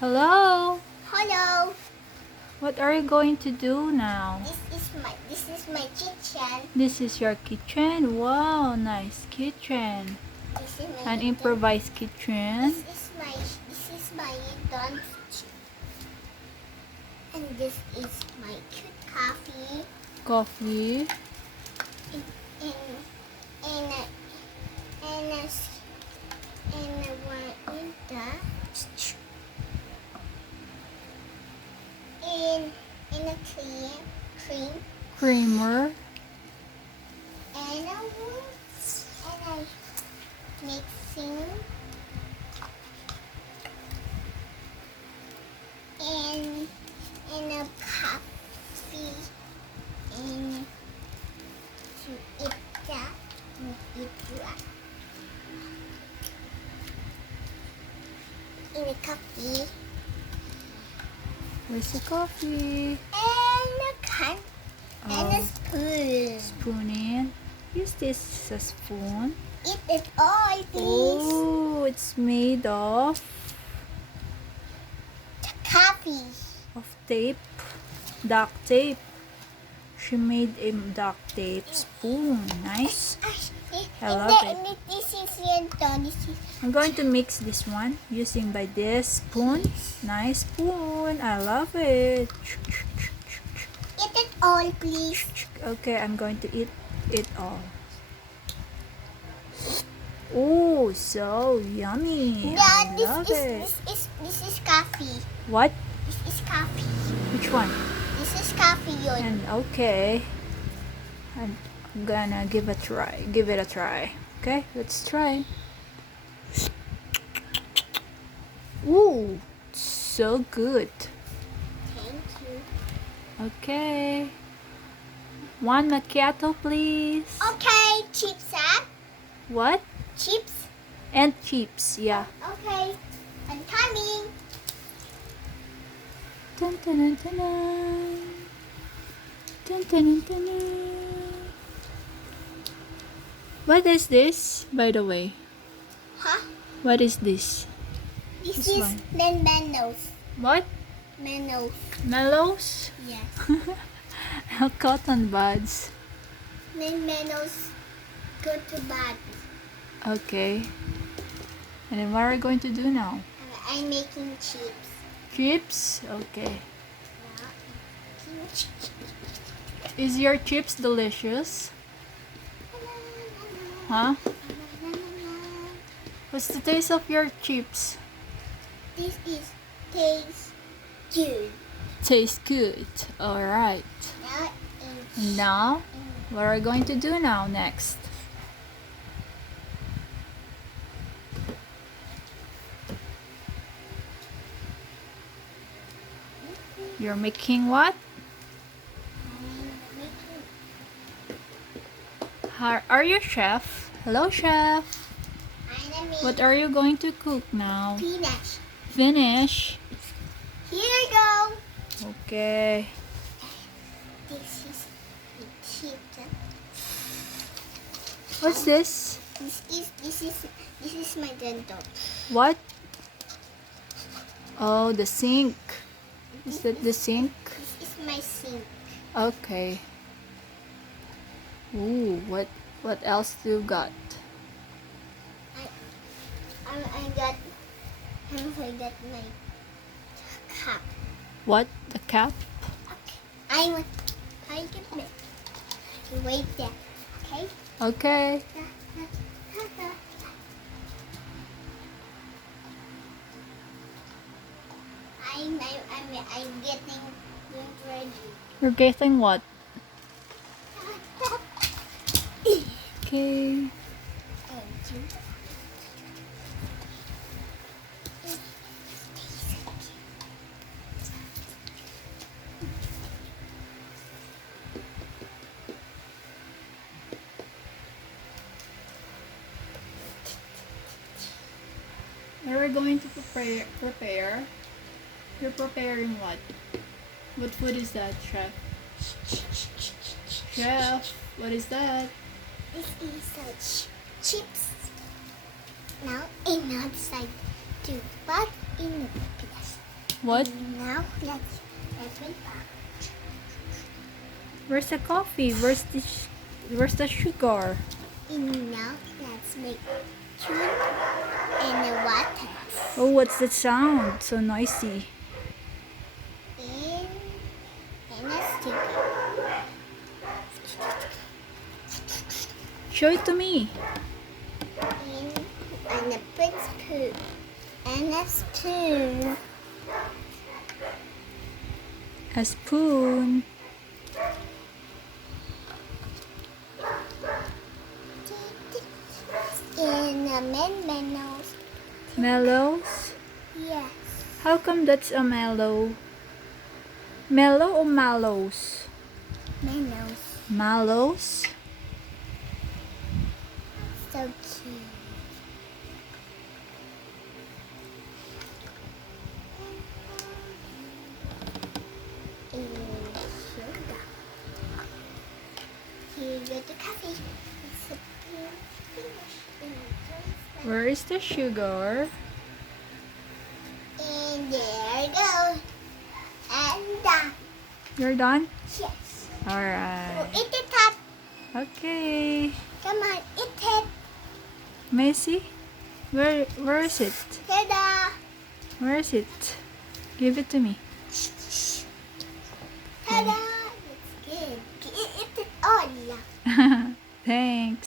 Hello. Hello. What are you going to do now? This is my kitchen. This is your kitchen. Wow, nice kitchen. This is my An improvised kitchen. this is my done kitchen. And this is my cute coffee. Coffee. And and what is that? In a cream. Creamer. And I mixing and a coffee and to eat that in a coffee Where's the coffee? and a can and a Oh, spoon. spoon in. Use this as a spoon. Eat it all, please. Oh, it's made of Coffee. tape. Duct tape. She made a duct tape spoon. Nice. I love it. This is this is I'm going to mix this one using by this spoon. Nice spoon. I love it. eat it all, please. Okay, I'm going to eat it all. Oh, so yummy. Yeah, I love it. this is coffee. What? This is coffee. Which one? This is coffee, yun. And okay. I'm gonna give it a try. Give it a try. Okay, let's try. Ooh, so good. Thank you. Okay. One macchiato, please. Okay, chips, huh? What? Chips. And chips, yeah. Okay, I'm coming. Dun, dun, dun, dun, dun. Dun, dun, dun, dun, dun. What is this, by the way? Huh? What is this? This This is one. Mennos. What? Mennos. Mellows? Yes. Cotton buds. Mennos go to bed. Okay. And then what are we going to do now? I'm making chips. Chips? Okay. Yeah. Is your chips delicious? Huh? What's the taste of your chips? This is taste good. Tastes good. Alright. Now And now, what are we going to do now next? You're making what? Are you chef? Hello, chef. I'm What are you going to cook now? Spinach. Finish. Here you go. Okay. This is the chips. What's this? This is my dental. What? Oh, the sink. Is that the sink? This is my sink. Okay. Ooh, what else do you got? I got my cup. What? The cap? Okay. I get it. Wait there. Okay. Okay. I'm getting ready. You're getting what? Okay. What are we going to prepare? You're preparing what? What food is that, chef? Chef, what is that? This is chips. Now in outside too, but in the Pilipinas. What? Now let's open up. Where's the coffee? Where's the sugar? And now let's make tune and the water. Oh, what's that sound? So noisy. And a sticker. Show it to me. And a big spoon. And a spoon. A spoon. And a mellows. Mellows? Yes. How come that's a mellow? Mellow or mallows? Mellows. Mallows? So cute. And sugar. Here's the coffee. It's a finish. Where is the sugar? And there you go. And done. You're done? Yes. Alright. Eat it up. Okay. Come on, eat it. Messi? Where is it? Ta-da. Where is it? Give it to me. Ta-da. It's good. Eat it all. Thanks.